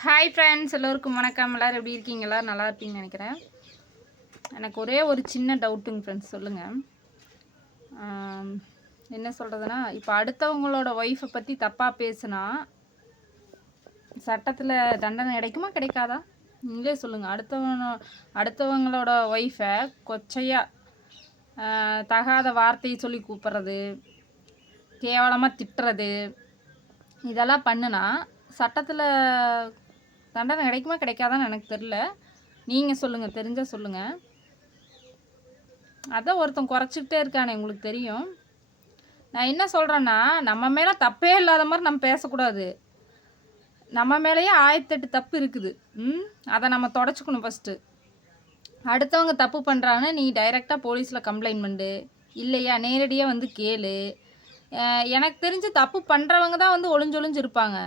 Hi friends, எல்லோருக்கும் வணக்கம். எல்லோரும் எப்படி இருக்கீங்களா? நல்லா இருப்பீங்கன்னு நினைக்கிறேன். எனக்கு ஒரே ஒரு சின்ன டவுட்டுங்க ஃப்ரெண்ட்ஸ், சொல்லுங்கள். என்ன சொல்கிறதுனா, இப்போ அடுத்தவங்களோட ஒய்ஃபை பற்றி தப்பாக பேசுனா சட்டத்தில் தண்டனை கிடைக்குமா கிடைக்காதா? நீங்களே சொல்லுங்கள். அடுத்தவங்களோட ஒய்ஃபை கொச்சையாக தகாத வார்த்தையை சொல்லி கூப்பிட்றது, கேவலமாக திட்டுறது, இதெல்லாம் பண்ணுனா சட்டத்தில் தண்டனை கிடைக்குமா கிடைக்காதான்னு எனக்கு தெரில. நீங்கள் சொல்லுங்கள், தெரிஞ்சால் சொல்லுங்கள். அதான் ஒருத்தன் குறைச்சிக்கிட்டே இருக்கானே, உங்களுக்கு தெரியும். நான் என்ன சொல்கிறேன்னா, நம்ம மேலே தப்பே இல்லாத மாதிரி நம்ம பேசக்கூடாது. நம்ம மேலேயே 1008 தப்பு இருக்குது. அதை நம்ம தொடச்சிக்கணும் ஃபஸ்ட்டு. அடுத்தவங்க தப்பு பண்ணுறான்னு நீ டைரெக்டாக போலீஸில் கம்ப்ளைண்ட் பண்ணு, இல்லையா நேரடியாக வந்து கேளு. எனக்கு தெரிஞ்சு தப்பு பண்ணுறவங்க தான் வந்து ஒளிஞ்சொளிஞ்சு இருப்பாங்க,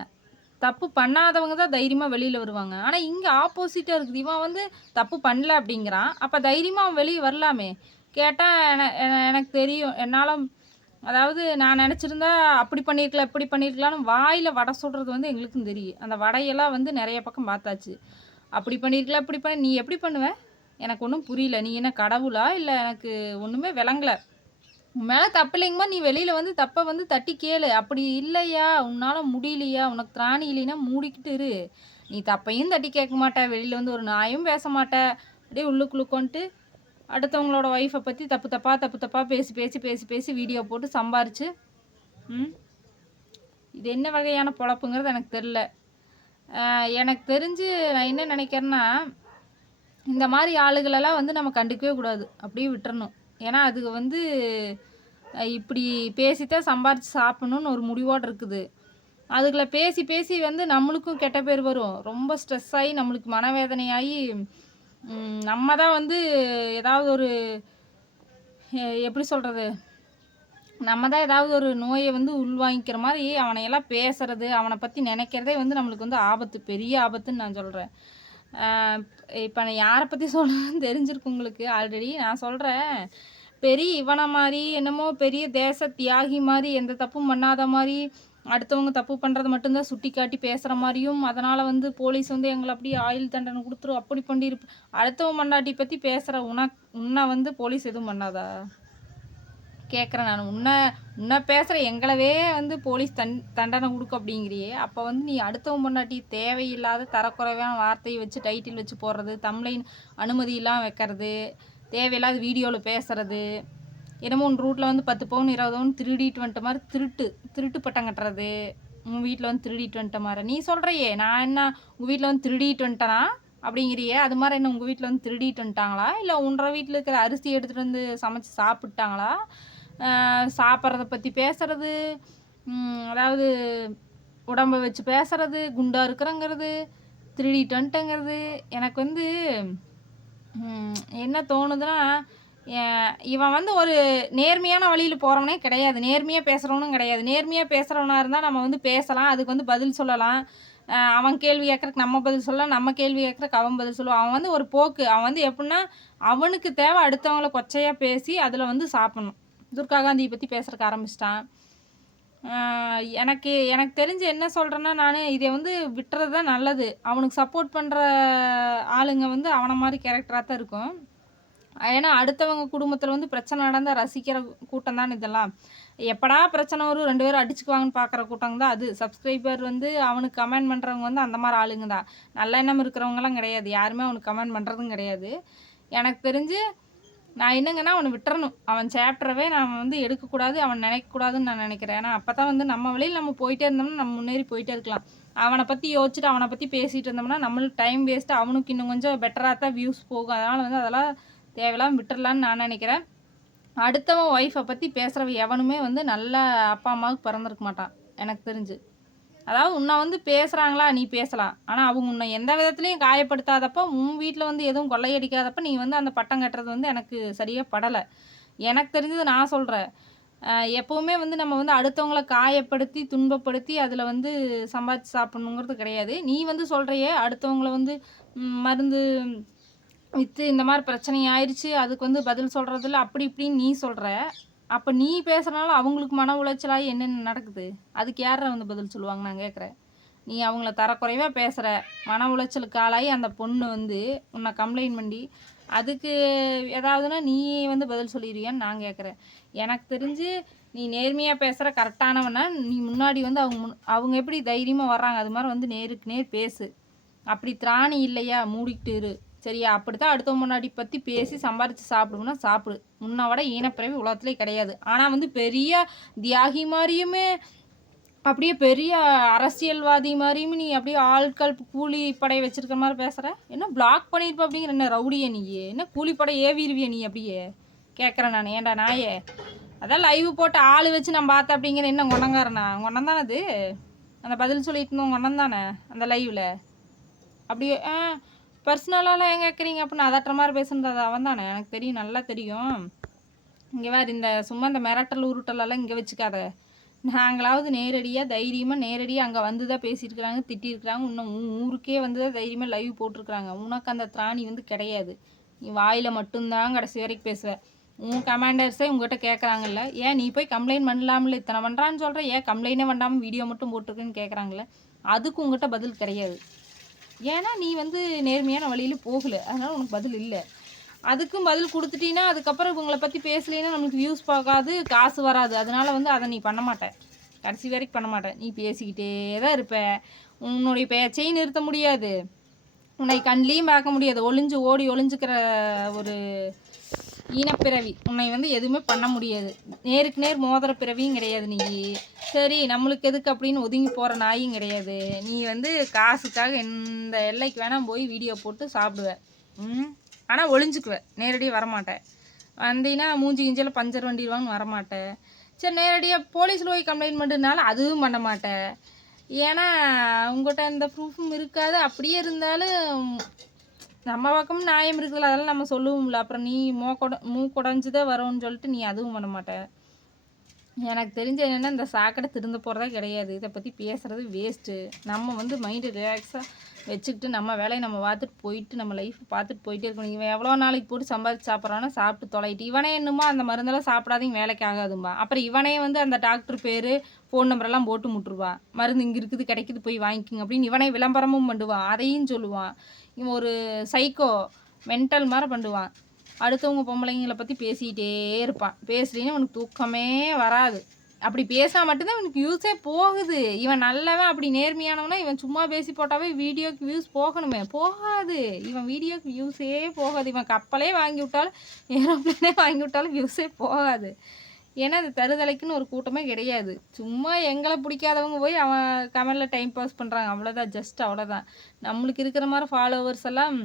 தப்பு பண்ணாதவங்க தான் தைரியமாக வெளியில் வருவாங்க. ஆனால் இங்கே ஆப்போசிட்டாக இருக்குது. இவன் வந்து தப்பு பண்ணல அப்படிங்கிறான், அப்போ தைரியமாக அவன் வெளியே வரலாமே. கேட்டால் எனக்கு தெரியும், என்னால், அதாவது நான் நினச்சிருந்தா அப்படி பண்ணியிருக்கலாம் இப்படி பண்ணியிருக்கலான்னு வாயில் வடை சொல்கிறது வந்து எங்களுக்கும் தெரியும். அந்த வடையெல்லாம் வந்து நிறைய பக்கம் பார்த்தாச்சு. அப்படி பண்ணியிருக்கலாம் இப்படி பண்ணி நீ எப்படி பண்ணுவேன்? எனக்கு ஒன்றும் புரியல. நீ என்ன கடவுளா? இல்லை, எனக்கு ஒன்றுமே விளங்கலை. உன் மேலே தப்பு இல்லைங்கம்மா, நீ வெளியில் வந்து தப்பை வந்து தட்டி கேளு. அப்படி இல்லையா, உன்னால் முடியலையா, உனக்கு திராணி இல்லைன்னா மூடிக்கிட்டு இரு. நீ தப்பையும் தட்டி கேட்க மாட்ட, வெளியில் வந்து ஒரு நாயும் பேச மாட்ட, அப்படியே உள்ளுக்குள்ளுக்கொண்டு அடுத்தவங்களோட ஒய்ஃபை பற்றி தப்பு தப்பாக பேசி வீடியோ போட்டு சம்பாரிச்சு இது என்ன வகையான பொழப்புங்கிறது எனக்கு தெரில. எனக்கு தெரிஞ்சு நான் என்ன நினைக்கிறேன்னா, இந்த மாதிரி ஆளுகளெல்லாம் வந்து நம்ம கண்டுக்கவே கூடாது, அப்படியே விட்டுறணும். ஏன்னா அதுக்கு வந்து இப்படி பேசித்தான் சம்பாரித்து சாப்பிட்ணுன்னு ஒரு முடிவோடு இருக்குது. அதுகளை பேசி வந்து நம்மளுக்கும் கெட்ட பேர் வரும். ரொம்ப ஸ்ட்ரெஸ் ஆகி நம்மளுக்கு மனவேதனையாகி நம்ம தான் வந்து ஏதாவது ஒரு, எப்படி சொல்கிறது, நம்ம தான் ஏதாவது ஒரு நோயை வந்து உள்வாங்கிக்கிற மாதிரி அவனையெல்லாம் பேசுகிறது, அவனை பற்றி நினைக்கிறதே வந்து நம்மளுக்கு வந்து ஆபத்து, பெரிய ஆபத்துன்னு நான் சொல்கிறேன். இப்போ நான் யாரை பற்றி சொல்கிறேன்னு தெரிஞ்சிருக்கு உங்களுக்கு ஆல்ரெடி. நான் சொல்கிறேன், பெரிய இவனை மாதிரி என்னமோ பெரிய தேச தியாகி மாதிரி, எந்த தப்பும் பண்ணாத மாதிரி, அடுத்தவங்க தப்பு பண்ணுறது மட்டும்தான் சுட்டி காட்டி பேசுகிற மாதிரியும், அதனால் வந்து போலீஸ் வந்து எங்களை அப்படியே ஆயுள் தண்டனை கொடுத்துரும் அப்படி பண்ணியிருப்பு. அடுத்தவன் மண்ணாட்டி பற்றி பேசுகிற உன்னை வந்து போலீஸ் எதுவும் பண்ணாதா கேட்குறேன் நான். உன்னை பேசுகிற எங்களவே வந்து போலீஸ் தண்டனை கொடுக்கும் அப்படிங்கிறியே, அப்போ வந்து நீ அடுத்தவன் பொண்டாட்டி தேவையில்லாத தரக்குறைவான வார்த்தையை வச்சு டைட்டில் வச்சு போடுறது, தம்ப்லைன் அனுமதியெல்லாம் வைக்கிறது, தேவையில்லாத வீடியோவில் பேசுகிறது, என்னமோ உன் ரூட்டில் வந்து 10 பவுன் 20 பவுன் திருடிட்டு வந்துட்ட மாதிரி திருட்டு பட்டம் கட்டுறது, உங்கள் வீட்டில் வந்து திருடிட்டு வந்துட்ட மாதிரி நீ சொல்கிறையே. நான் என்ன உங்கள் வீட்டில் வந்து திருடிட்டு வந்துட்டேனா அப்படிங்கிறியே, அது மாதிரி என்ன உங்கள் வீட்டில் வந்து திருடிட்டு வந்துட்டாங்களா, இல்லை உன்ற வீட்டில் இருக்கிற அரிசி எடுத்துகிட்டு வந்து சமைச்சு சாப்பிட்டாங்களா? சாப்பிட்றத பற்றி பேசுகிறது, அதாவது உடம்பை வச்சு பேசுகிறது, குண்டாக இருக்கிறங்கிறது, திருடிட்டு வந்துட்டேங்கிறது. எனக்கு வந்து என்ன தோணுதுன்னா, இவன் வந்து ஒரு நேர்மையான வழியில் போகிறவனே கிடையாது, நேர்மையாக பேசுகிறவனும் கிடையாது. நேர்மையாக பேசுகிறவனாக இருந்தால் நம்ம வந்து பேசலாம், அதுக்கு வந்து பதில் சொல்லலாம். அவன் கேள்வி கேட்குறக்கு நம்ம பதில் சொல்லலாம், நம்ம கேள்வி கேட்குறக்கு அவன் பதில் சொல்லுவான். அவன் வந்து ஒரு போக்கு, அவன் வந்து எப்படின்னா அவனுக்கு தேவை அடுத்தவங்கள கொச்சையாக பேசி அதில் வந்து சாப்பிட்ணும். துர்கா காந்தியை பற்றி பேசுகிறக்கு ஆரம்பிச்சிட்டான். எனக்கு தெரிஞ்சு என்ன சொல்கிறேன்னா, நான் இதை வந்து விட்டுறது தான் நல்லது. அவனுக்கு சப்போர்ட் பண்ணுற ஆளுங்க வந்து அவனை மாதிரி கேரக்டராக தான் இருக்கும். ஏன்னா அடுத்தவங்க குடும்பத்தில் வந்து பிரச்சனை நடந்தால் ரசிக்கிற கூட்டம் தான் இதெல்லாம். எப்படா பிரச்சனை வரும் 2 பேரும் அடிச்சுக்குவாங்கன்னு பார்க்குற கூட்டம் தான் அது. சப்ஸ்கிரைபர் வந்து அவனுக்கு கமெண்ட் பண்ணுறவங்க வந்து அந்த மாதிரி ஆளுங்க தான். நல்ல எண்ணம் இருக்கிறவங்களாம் கிடையாது, யாருமே அவனுக்கு கமெண்ட் பண்ணுறதும் கிடையாது. எனக்கு தெரிஞ்சு நான் என்னங்கன்னா, அவனை விட்டுறணும். அவன் சாப்டரவே நான் வந்து எடுக்கக்கூடாது, அவன் நினைக்கக்கூடாதுன்னு நான் நினைக்கிறேன். ஏன்னா அப்போ தான் வந்து நம்ம வழியில் நம்ம போயிட்டே இருந்தோம்னா நம்ம முன்னேறி போயிட்டே இருக்கலாம். அவனை பற்றி யோசிச்சுட்டு அவனை பற்றி பேசிகிட்டு இருந்தோம்னா நம்மளுக்கு டைம் வேஸ்ட்டு, அவனுக்கு இன்னும் கொஞ்சம் பெட்டராக தான் வியூஸ் போகும். அதனால் வந்து அதெல்லாம் தேவையில்லாமல் விட்டுறலான்னு நான் நினைக்கிறேன். அடுத்தவன் ஒய்ஃபை பற்றி பேசுகிறவன் எவனுமே வந்து நல்ல அப்பா அம்மாவுக்கு பிறந்திருக்க மாட்டான் எனக்கு தெரிஞ்சு. அதாவது உன்னை வந்து பேசுகிறாங்களா, நீ பேசலாம், ஆனால் அவங்க உன்னை எந்த விதத்துலையும் காயப்படுத்தாதப்போ, உன் வீட்டில் வந்து எதுவும் கொள்ளையடிக்காதப்போ நீ வந்து அந்த பட்டம் கட்டுறது வந்து எனக்கு சரியாக படலை. எனக்கு தெரிஞ்சது நான் சொல்கிறேன். எப்போவுமே வந்து நம்ம வந்து அடுத்தவங்கள காயப்படுத்தி துன்பப்படுத்தி அதில் வந்து சம்பாதிச்சு சாப்பிட்ணுங்கிறது கிடையாது. நீ வந்து சொல்கிறையே அடுத்தவங்கள வந்து மருந்து விற்று இந்த மாதிரி பிரச்சனை ஆயிடுச்சு, அதுக்கு வந்து பதில் சொல்கிறதில்ல அப்படி இப்படின்னு நீ சொல்கிற. அப்போ நீ பேசுகிறனால அவங்களுக்கு மன உளைச்சலாகி என்னென்ன நடக்குது, அதுக்கு யாரை வந்து பதில் சொல்லுவாங்க நான் கேட்குறேன். நீ அவங்கள தரக்குறைவாக பேசுகிற, மன உளைச்சலுக்கு ஆளாகி அந்த பொண்ணு வந்து உன்னை கம்ப்ளைண்ட் பண்ணி அதுக்கு ஏதாவதுன்னா நீ வந்து பதில் சொல்லிடுவியான்னு நான் கேட்குறேன். எனக்கு தெரிஞ்சு நீ நேர்மையாக பேசுகிற கரெக்டானவனா, நீ முன்னாடி வந்து அவங்க எப்படி தைரியமாக வர்றாங்க அது மாதிரி வந்து நேருக்கு நேர் பேசு. அப்படி திராணி இல்லையா மூடிக்கிட்டு இரு சரியா. அப்படித்தான் அடுத்தவங்க முன்னாடி பற்றி பேசி சம்பாரித்து சாப்பிடுவோம்னா சாப்பிடு. முன்ன விட ஈனப்பிறவி உலகத்துலேயே கிடையாது. ஆனால் வந்து பெரிய தியாகி மாதிரியுமே அப்படியே பெரிய அரசியல்வாதி மாதிரியும் நீ அப்படியே ஆட்கள் கூலி படை வச்சிருக்கிற மாதிரி பேசுகிற. என்ன பிளாக் பண்ணியிருப்ப அப்படிங்கிற என்ன ரவுடிய நீ? என்ன கூலிப்படை ஏவிடுவிய நீ? அப்படியே கேட்குறேன் நான். ஏன்டா நாயே, அதான் லைவ் போட்டு ஆள் வச்சு நான் பார்த்தேன் அப்படிங்கிற என்ன கொண்டங்காரண்ணா? கொண்டம் தானே அது? அந்த பதில் சொல்லிட்டு இருந்தோம் கொண்டம் தானே அந்த லைவில்? அப்படியே பர்சனலாலாம் ஏன் கேட்குறீங்க அப்படின்னு அதட்டுற மாதிரி பேசுனது அவன் தானே? எனக்கு தெரியும், நல்லா தெரியும். இங்கே வேறு இந்த சும்மா இந்த மிரட்டல் உருட்டலெல்லாம் இங்கே வச்சுக்காத. நாங்களாவது நேரடியாக தைரியமாக நேரடியாக அங்கே வந்து தான் பேசியிருக்கிறாங்க, திட்டியிருக்கிறாங்க. இன்னும் ஊருக்கே வந்து தான் தைரியமாக லைவ் போட்டிருக்கிறாங்க. உனக்கு அந்த திராணி வந்து கிடையாது. நீ வாயில் மட்டும்தான் கடைசி வரைக்கும் பேசுவேன். உன் கமாண்டர்ஸே உங்கள்கிட்ட கேட்குறாங்கல்ல, ஏன் நீ போய் கம்ப்ளைண்ட் பண்ணலாம்ல, இத்தனை பண்ணுறான்னு சொல்கிற, ஏன் கம்ப்ளைண்டே பண்ணாமல் வீடியோ மட்டும் போட்டிருக்குன்னு கேட்குறாங்களே, அதுக்கு உங்கள்கிட்ட பதில் கிடையாது. ஏன்னா நீ வந்து நேர்மையான வழியில் போகலை, அதனால் உனக்கு பதில் இல்லை. அதுக்கும் பதில் கொடுத்துட்டீங்கன்னா அதுக்கப்புறம் இவங்களை பற்றி பேசலைன்னா நம்மளுக்கு வியூஸ் பார்க்காது, காசு வராது. அதனால் வந்து அதை நீ பண்ண மாட்டேன், கடைசி வரைக்கும் பண்ண மாட்டேன். நீ பேசிக்கிட்டே தான் இருப்ப. உன்னுடைய பேச்சையும் நிறுத்த முடியாது, உன்னை கண்லேயும் பார்க்க முடியாது. ஒளிஞ்சுக்கிற ஒரு ஈனப்பிறவி. உன்னை வந்து எதுவுமே பண்ண முடியாது. நேருக்கு நேர் மோதிர பிறவியும் கிடையாது நீ. சரி நம்மளுக்கு எதுக்கு அப்படின்னு ஒதுங்கி போகிற நாயும் கிடையாது. நீ வந்து காசுக்காக எந்த எல்லைக்கு வேணால் போய் வீடியோ போட்டு சாப்பிடுவேன். ஆனால் ஒளிஞ்சுக்குவேன், நேரடியாக வரமாட்டேன். வந்தீங்கன்னா மூஞ்சி கிஞ்சில் பஞ்சர் வண்டிடுவான்னு வரமாட்டேன். சரி நேரடியாக போலீஸில் போய் கம்ப்ளைண்ட் பண்ணுறதுனால அதுவும் பண்ண மாட்டேன். ஏன்னா உங்கள்கிட்ட அந்த ப்ரூஃபும் இருக்காது. அப்படியே இருந்தாலும் நம்ம பக்கம் நியாயம் இருக்குதுல்ல, அதெல்லாம் நம்ம சொல்லுவோம்ல. அப்புறம் நீ மூக்குடைஞ்சு தான் வரோன்னு சொல்லிட்டு நீ அதுவும் பண்ண மாட்டேன். எனக்கு தெரிஞ்ச என்னென்னா இந்த சாக்கடை திருந்த போகிறதா கிடையாது. இதை பற்றி பேசுகிறது வேஸ்ட்டு. நம்ம வந்து மைண்டு ரிலாக்ஸாக வச்சுக்கிட்டு நம்ம வேலையை நம்ம பார்த்துட்டு போயிட்டு நம்ம லைஃப் பார்த்துட்டு போயிட்டே இருக்கணும். இவன் எவ்வளோ நாளைக்கு போட்டு சம்பாதிச்சு சாப்பிட்றானோ சாப்பிட்டு தொலைட்டு. இவனே என்னமோ அந்த மருந்தெல்லாம் சாப்பிடாதீங்க வேலைக்கு ஆகாதும்பா. அப்புறம் இவனே வந்து அந்த டாக்டர் பேர் ஃபோன் நம்பரெல்லாம் போட்டு முட்டுருவான். மருந்து இங்கே இருக்குது கிடைக்குது போய் வாங்கிக்கிங்க அப்படின்னு இவனே விளம்பரமும் பண்ணுவான், அதையும் சொல்லுவான். இவன் ஒரு சைக்கோ மென்டல் மாதிரி பண்ணுவான். அடுத்தவங்க பொம்பளைங்களை பற்றி பேசிக்கிட்டே இருப்பான். பேசுறீன்னு அவனுக்கு தூக்கமே வராது. அப்படி பேசினா மட்டும்தான் இவனுக்கு வியூஸே போகுது. இவன் நல்லவன் அப்படி நேர்மையானவனா இவன் சும்மா பேசி போட்டாவே வீடியோக்கு வியூஸ் போகணுமே, போகாது. இவன் வீடியோக்கு வியூஸே போகாது. இவன் கப்பலே வாங்கி விட்டாலும் ஏரோப்ளேனே வாங்கி விட்டாலும் வியூஸே போகாது. ஏன்னா அது தருதலைக்குன்னு ஒரு கூட்டமே கிடையாது. சும்மா எங்களை பிடிக்காதவங்க போய் அவன் கமெண்டில் டைம் பாஸ் பண்ணுறாங்க, அவ்வளோதான். ஜஸ்ட் அவ்வளோதான். நம்மளுக்கு இருக்கிற மாதிரி ஃபாலோவர்ஸ் எல்லாம்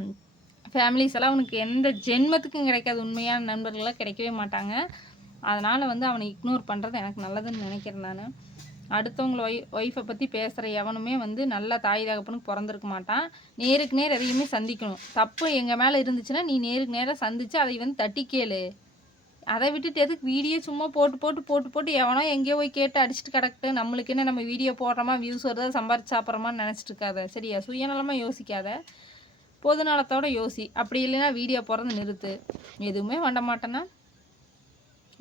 ஃபேமிலிஸ் எல்லாம் அவனுக்கு எந்த ஜென்மத்துக்கும் கிடைக்காது. உண்மையான நண்பர்களாக கிடைக்கவே மாட்டாங்க. அதனால் வந்து அவனை இக்னோர் பண்ணுறது எனக்கு நல்லதுன்னு நினைக்கிறேன் நான். அடுத்தவங்கள ஒய்ஃபை பற்றி பேசுகிற எவனுமே வந்து நல்ல தாய் தகப்பனுக்கு பிறந்திருக்க மாட்டான். நேருக்கு நேர் எதையுமே சந்திக்கணும். தப்பு எங்கள் மேலே இருந்துச்சுன்னா நீ நேருக்கு நேராக சந்தித்து அதை வந்து தட்டி கேளு. அதை விட்டுட்டு எதுக்கு வீடியோ சும்மா போட்டு எவனோ எங்கேயோ போய் கேட்டு அடிச்சுட்டு கிடக்கு. நம்மளுக்கு என்ன, நம்ம வீடியோ போடுறோமா வியூஸ் வருதா சம்பாரிச்சு சாப்பிட்றோமான்னு நினச்சிட்டு இருக்காத சரியா. சுயநலமாக யோசிக்காத, பொதுநலத்தோடு யோசி. அப்படி இல்லைன்னா வீடியோ போடுறது நிறுத்து. எதுவுமே பண்ண மாட்டேன்னா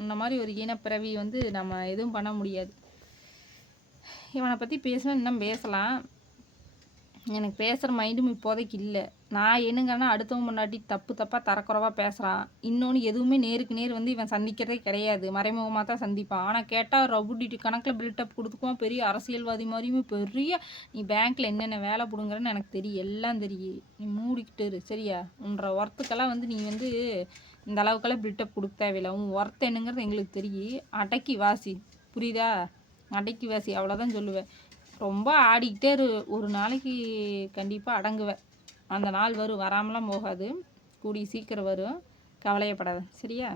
இந்த மாதிரி ஒரு ஈனப்பிறவி வந்து நம்ம எதுவும் பண்ண முடியாது. இவனை பற்றி பேசினா இன்னும் பேசலாம். எனக்கு பேசுகிற மைண்டும் இப்போதைக்கு இல்லை. நான் என்னங்கன்னா அடுத்தவங்க முன்னாடி தப்பாக தரக்குறவாக பேசுகிறான். இன்னொன்று எதுவுமே நேருக்கு நேர் வந்து இவன் சந்திக்கிறதே கிடையாது, மறைமுகமாக தான் சந்திப்பான். ஆனால் கேட்டால் ரவுடி கணக்கில் பில்டப் கொடுத்துக்குவான். பெரிய அரசியல்வாதி மாதிரியுமே பெரிய நீ பேங்க்கில் என்னென்ன வேலை பிடுங்குறன்னு எனக்கு தெரியும், எல்லாம் தெரியும். நீ மூடிக்கிட்டு இரு சரியா. உன்ற ஒர்த்துக்கெல்லாம் வந்து நீ வந்து இந்த அளவுக்கெல்லாம் பில்டப் கொடுக்க தேவையில்லை. உன் ஒர்த் என்னங்கிறது எங்களுக்கு தெரியும். அடக்கி வாசி, புரியுதா? அடக்கி வாசி, அவ்வளோதான் சொல்லுவேன். ரொம்ப ஆடிக்கிட்டே ஒரு நாளைக்கு கண்டிப்பாக அடங்குவேன். அந்த நாள் வரும், வராமலாம் போகாது. கூடிய சீக்கிரம் வரும், கவலையப்படாத சரியா.